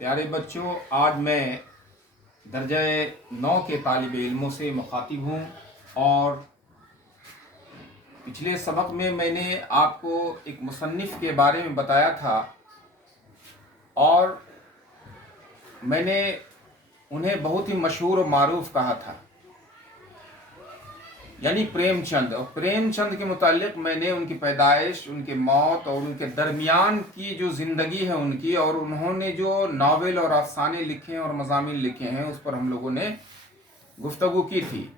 प्यारे बच्चों, आज मैं दर्जा 9 के तालिब इल्मों से मुखातिब हूँ और पिछले सबक में मैंने आपको एक मुसन्निफ़ के बारे में बताया था और मैंने उन्हें बहुत ही मशहूर और मारूफ कहा था, यानी प्रेमचंद। और प्रेमचंद के मुतालिक मैंने उनकी पैदाइश, उनके मौत और उनके दरमियान की जो ज़िंदगी है उनकी, और उन्होंने जो नावल और अफसाने लिखे हैं और मज़ामीन लिखे हैं उस पर हम लोगों ने गुफ्तगू की थी।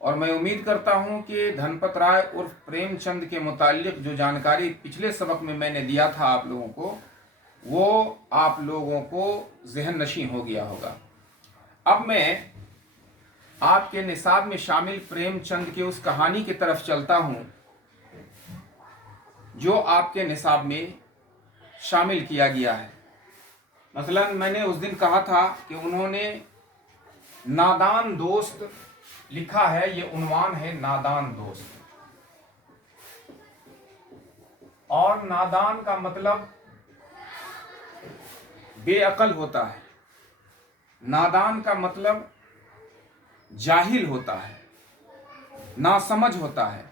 और मैं उम्मीद करता हूं कि धनपत राय उर्फ प्रेमचंद के मुतालिक जो जानकारी पिछले सबक में मैंने दिया था आप लोगों को, वो आप लोगों को जहन नशीं हो गया होगा। अब मैं आपके निसाब में शामिल प्रेमचंद के उस कहानी की तरफ चलता हूं जो आपके निसाब में शामिल किया गया है। मसलन मैंने उस दिन कहा था कि उन्होंने नादान दोस्त लिखा है, ये उन्वान है नादान दोस्त। और नादान का मतलब बेअकल होता है, नादान का मतलब जाहिल होता है, नासमझ होता है।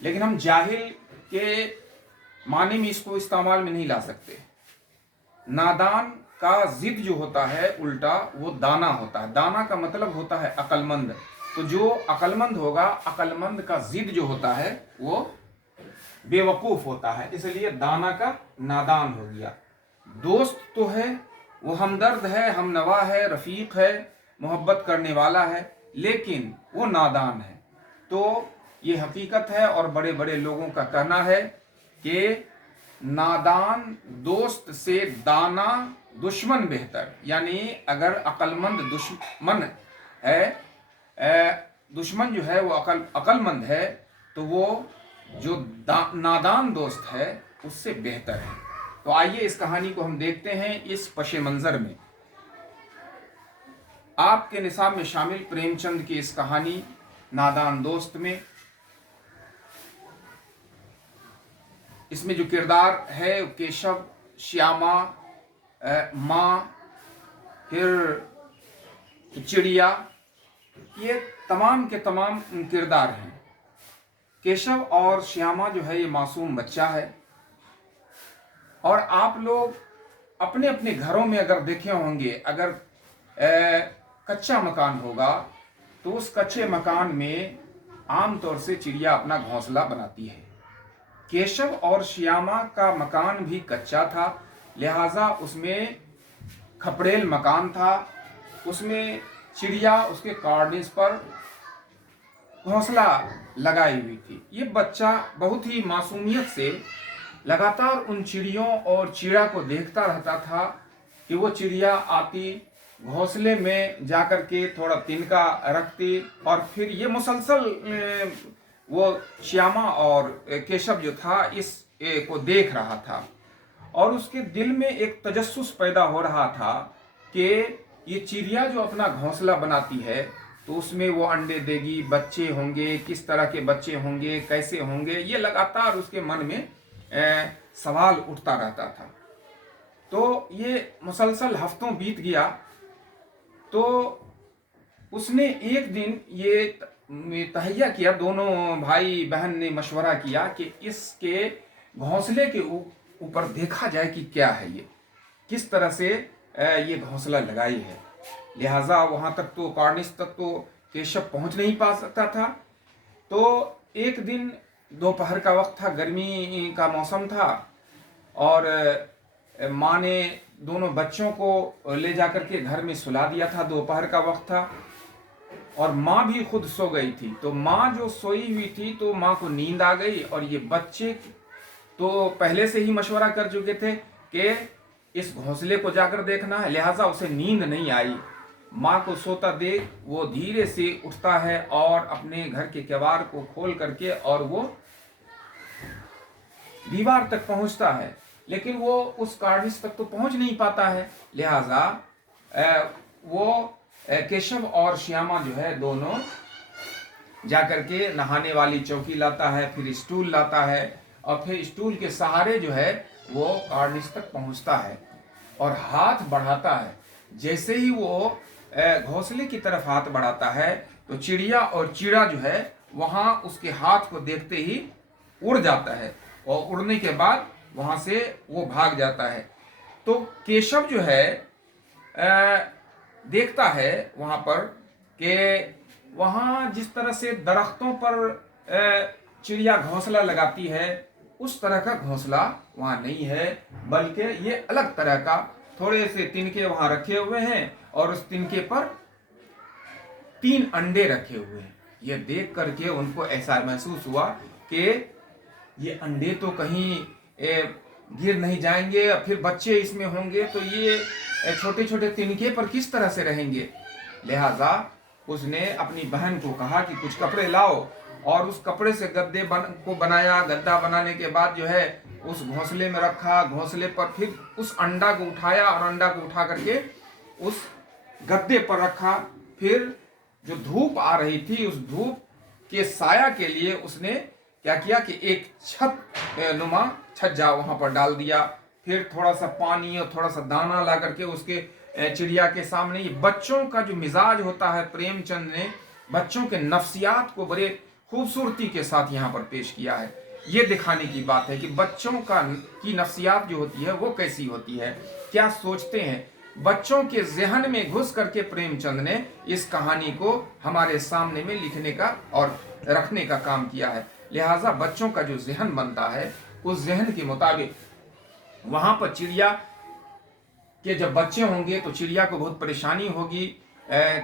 लेकिन हम जाहिल के माने में इसको इस्तेमाल में नहीं ला सकते। नादान का जिद जो होता है उल्टा, वो दाना होता है। दाना का मतलब होता है अक्लमंद। तो जो अक्लमंद होगा, अक्लमंद का जिद जो होता है वो बेवकूफ होता है, इसलिए दाना का नादान हो गया। दोस्त तो है, वो हमदर्द है, हमनवा है, रफीक है, मोहब्बत करने वाला है, लेकिन वो नादान है। तो ये हकीकत है और बड़े बड़े लोगों का कहना है कि नादान दोस्त से दाना दुश्मन बेहतर। यानी अगर अक्लमंद दुश्मन है, दुश्मन जो है वो अक्लमंद है, तो वो जो नादान दोस्त है उससे बेहतर है। तो आइए इस कहानी को हम देखते हैं इस पशे मंजर में। आपके निसाब में शामिल प्रेमचंद की इस कहानी नादान दोस्त में, इसमें जो किरदार है केशव, श्यामा, माँ, फिर चिड़िया, ये तमाम के तमाम किरदार हैं। केशव और श्यामा जो है ये मासूम बच्चा है। और आप लोग अपने अपने घरों में अगर देखे होंगे, अगर कच्चा मकान होगा तो उस कच्चे मकान में आमतौर से चिड़िया अपना घोंसला बनाती है। केशव और श्यामा का मकान भी कच्चा था, लिहाजा उसमें खपड़ेल मकान था, उसमें चिड़िया उसके कॉर्निस पर घोंसला लगाई हुई थी। ये बच्चा बहुत ही मासूमियत से लगातार उन चिड़ियों और चिड़ा को देखता रहता था कि वो चिड़िया आती, घोंसले में जाकर के थोड़ा तिनका रखती, और फिर ये मुसलसल वो श्यामा और केशव जो था इस को देख रहा था। और उसके दिल में एक तजस्सुस पैदा हो रहा था कि ये चिड़िया जो अपना घोंसला बनाती है तो उसमें वो अंडे देगी, बच्चे होंगे, किस तरह के बच्चे होंगे, कैसे होंगे, ये लगातार उसके मन में सवाल उठता रहता था। तो ये मुसलसल हफ्तों बीत गया। तो उसने एक दिन ये तहैया किया, दोनों भाई बहन ने मशवरा किया कि इसके घोंसले के ऊपर देखा जाए कि क्या है, ये किस तरह से ये घोंसला लगाई है। लिहाजा वहां तक तो कॉर्निस तक तो केशव पहुंच नहीं पा सकता था। तो एक दिन दोपहर का वक्त था, गर्मी का मौसम था, और माँ ने दोनों बच्चों को ले जाकर के घर में सुला दिया था। दोपहर का वक्त था और माँ भी खुद सो गई थी। तो माँ जो सोई हुई थी तो माँ को नींद आ गई, और ये बच्चे तो पहले से ही मशवरा कर चुके थे कि इस घोंसले को जाकर देखना है, लिहाजा उसे नींद नहीं आई। माँ को सोता देख वो धीरे से उठता है और अपने घर के किवाड़ को खोल करके और वो दीवार तक पहुंचता है, लेकिन वो उस कार्निस तक तो पहुंच नहीं पाता है। लिहाजा वो केशव और श्यामा जो है दोनों जाकर के नहाने वाली चौकी लाता है, फिर स्टूल लाता है, और फिर स्टूल के सहारे जो है वो कार्निस तक पहुंचता है। और हाथ बढ़ाता है। जैसे ही वो घोंसले की तरफ हाथ बढ़ाता है तो चिड़िया और चीड़ा जो है वहां उसके हाथ को देखते ही उड़ जाता है, और उड़ने के बाद वहां से वो भाग जाता है। तो केशव जो है देखता है वहां पर कि वहां जिस तरह से दरख्तों पर चिड़िया घोंसला लगाती है उस तरह का घोंसला वहां नहीं है, बल्कि ये अलग तरह का थोड़े से तिनके वहां रखे हुए हैं और उस तिनके पर 3 अंडे रखे हुए हैं। ये देख करके उनको ऐसा महसूस हुआ कि ये अंडे तो कहीं गिर नहीं जाएंगे, फिर बच्चे इसमें होंगे तो ये छोटे छोटे तिनके पर किस तरह से रहेंगे। लिहाजा उसने अपनी बहन को कहा कि कुछ कपड़े लाओ, और उस कपड़े से गद्दे को बनाया। गद्दा बनाने के बाद जो है उस घोंसले में रखा, घोंसले पर फिर उस अंडा को उठाया और अंडा को उठा करके उस गद्दे पर रखा। फिर जो धूप आ रही थी उस धूप के साया के लिए उसने क्या किया कि एक छत नुमा छज्जा वहां पर डाल दिया। फिर थोड़ा सा पानी और थोड़ा सा दाना ला करके उसके चिड़िया के सामने। ये बच्चों का जो मिजाज होता है, प्रेमचंद ने बच्चों के नफ्सियात को बड़े खूबसूरती के साथ यहाँ पर पेश किया है। ये दिखाने की बात है कि बच्चों की नफ्सियात जो होती है वो कैसी होती है, क्या सोचते हैं। बच्चों के जहन में घुस करके प्रेमचंद ने इस कहानी को हमारे सामने में लिखने का और रखने का काम किया है। लिहाजा बच्चों का जो जहन बनता है उस जहन के मुताबिक वहां पर चिड़िया के जब बच्चे होंगे तो चिड़िया को बहुत परेशानी होगी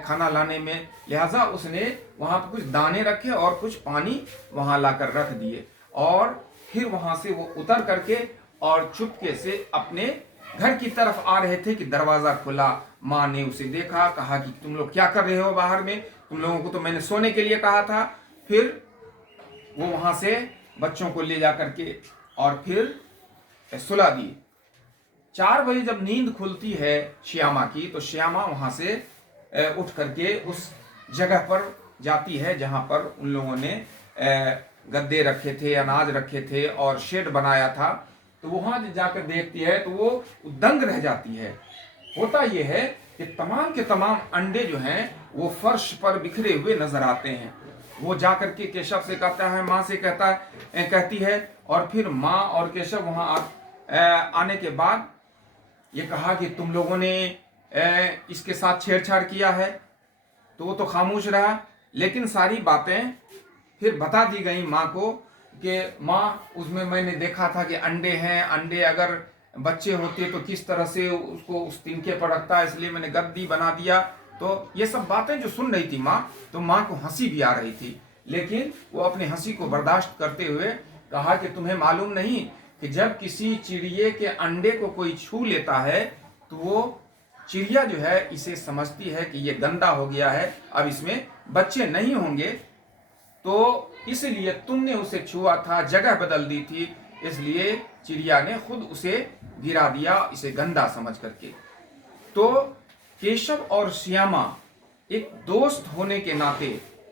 खाना लाने में। लिहाजा उसने वहां पर कुछ दाने रखे और कुछ पानी वहां लाकर रख दिए, और फिर वहां से वो उतर करके और चुपके से अपने घर की तरफ आ रहे थे कि दरवाजा खुला। माँ ने उसे देखा, कहा कि तुम लोग क्या कर रहे हो बाहर में, तुम लोगों को तो मैंने सोने के लिए कहा था। फिर वो वहां से बच्चों को ले जा करके और फिर सुला दिए। 4 बजे जब नींद खुलती है श्यामा की, तो श्यामा वहां से उठ करके उस जगह पर जाती है जहां पर उन लोगों ने गद्दे रखे थे, अनाज रखे थे और शेड बनाया था। तो वहां जाकर देखती है तो वो दंग रह जाती है। होता यह है कि तमाम के तमाम अंडे जो हैं वो फर्श पर बिखरे हुए नजर आते हैं। वो जाकर के केशव से कहता है, माँ से कहती है, और फिर माँ और केशव वहां आने के बाद ये कहा कि तुम लोगों ने इसके साथ छेड़छाड़ किया है। तो वो तो खामोश रहा, लेकिन सारी बातें फिर बता दी गई माँ को कि माँ उसमें मैंने देखा था कि अंडे हैं, अंडे अगर बच्चे होते तो किस तरह से उसको उस तिनके पर रखता, इसलिए मैंने गद्दी बना दिया। तो ये सब बातें जो सुन रही थी माँ, तो माँ को हंसी भी आ रही थी, लेकिन वो अपनी हंसी को बर्दाश्त करते हुए कहा कि तुम्हें मालूम नहीं कि जब किसी चिड़िए के अंडे को कोई छू लेता है तो वो चिड़िया जो है इसे समझती है कि ये गंदा हो गया है, अब इसमें बच्चे नहीं होंगे, तो इसलिए तुमने उसे छुआ था, जगह बदल दी थी, इसलिए चिड़िया ने खुद उसे गिरा दिया इसे गंदा समझ करके। तो केशव और श्यामा एक दोस्त होने के नाते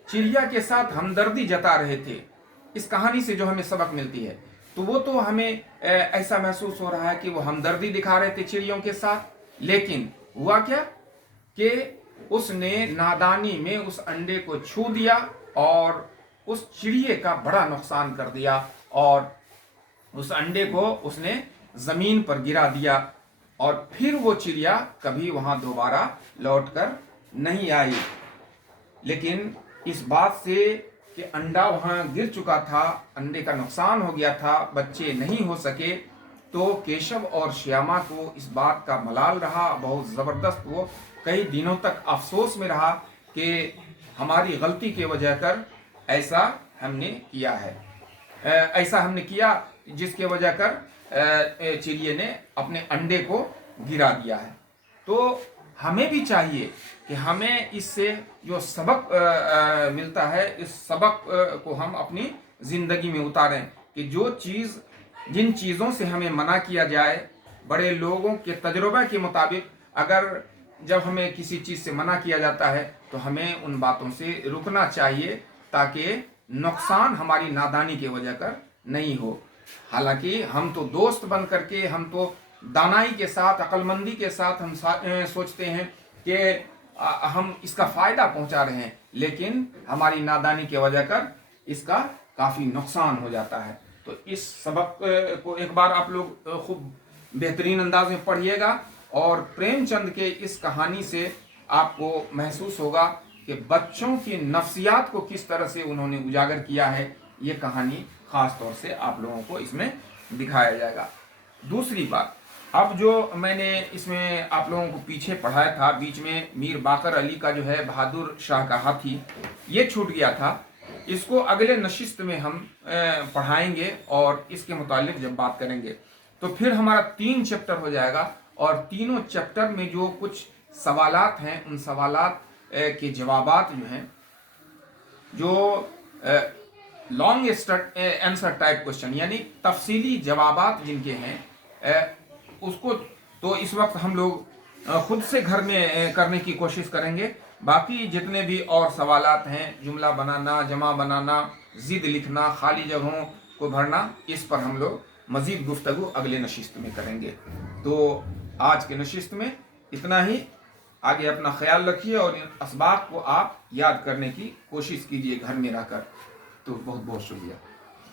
चिड़िया के साथ हमदर्दी जता रहे थे। इस कहानी से जो हमें सबक मिलती है, तो वो तो हमें ऐसा महसूस हो रहा है कि वो हमदर्दी दिखा रहे थे चिड़ियों के साथ, लेकिन हुआ क्या कि उसने नादानी में उस अंडे को छू दिया और उस चिड़िए का बड़ा नुकसान कर दिया, और उस अंडे को उसने जमीन पर गिरा दिया, और फिर वो चिड़िया कभी वहां दोबारा लौटकर नहीं आई। लेकिन इस बात से कि अंडा वहां गिर चुका था, अंडे का नुकसान हो गया था, बच्चे नहीं हो सके, तो केशव और श्यामा को इस बात का मलाल रहा बहुत ज़बरदस्त। वो कई दिनों तक अफसोस में रहा कि हमारी गलती के वजह कर ऐसा हमने किया है, ऐसा हमने किया जिसके वजह कर चिड़िए ने अपने अंडे को गिरा दिया है। तो हमें भी चाहिए कि हमें इससे जो सबक मिलता है, इस सबक को हम अपनी ज़िंदगी में उतारें कि जिन चीज़ों से हमें मना किया जाए, बड़े लोगों के तजुर्बे के मुताबिक अगर जब हमें किसी चीज़ से मना किया जाता है तो हमें उन बातों से रुकना चाहिए, ताकि नुकसान हमारी नादानी की वजह कर नहीं हो। हालांकि हम तो दोस्त बन करके, हम तो दानाई के साथ, अक्लमंदी के साथ हम सोचते हैं कि हम इसका फायदा पहुंचा रहे हैं, लेकिन हमारी नादानी की वजह कर इसका काफी नुकसान हो जाता है। तो इस सबक को एक बार आप लोग खूब बेहतरीन अंदाज में पढ़िएगा, और प्रेमचंद के इस कहानी से आपको महसूस होगा कि बच्चों की नफ्सियात को किस तरह से उन्होंने उजागर किया है। ये कहानी खास तौर से आप लोगों को इसमें दिखाया जाएगा। दूसरी बात, अब जो मैंने इसमें आप लोगों को पीछे पढ़ाया था, बीच में मीर बाकर अली का जो है बहादुर शाह का हाथी, ये छूट गया था। इसको अगले नशिस्त में हम पढ़ाएंगे और इसके मुतालिक जब बात करेंगे तो फिर हमारा 3 चैप्टर हो जाएगा, और तीनों चैप्टर में जो कुछ सवालात हैं उन सवालात के जवाबात जो हैं, जो लॉन्ग आंसर टाइप क्वेश्चन यानी तफसीली जवाबात जिनके हैं, उसको तो इस वक्त हम लोग खुद से घर में करने की कोशिश करेंगे। बाकी जितने भी और सवालात हैं, जुमला बनाना, जमा बनाना, जिद लिखना, खाली जगहों को भरना, इस पर हम लोग मजीद गुफ्तगू अगले नशिस्त में करेंगे। तो आज के नशिस्त में इतना ही। आगे अपना ख्याल रखिए और इन असबाब को आप याद करने की कोशिश कीजिए घर में रहकर। तो बहुत बहुत शुक्रिया।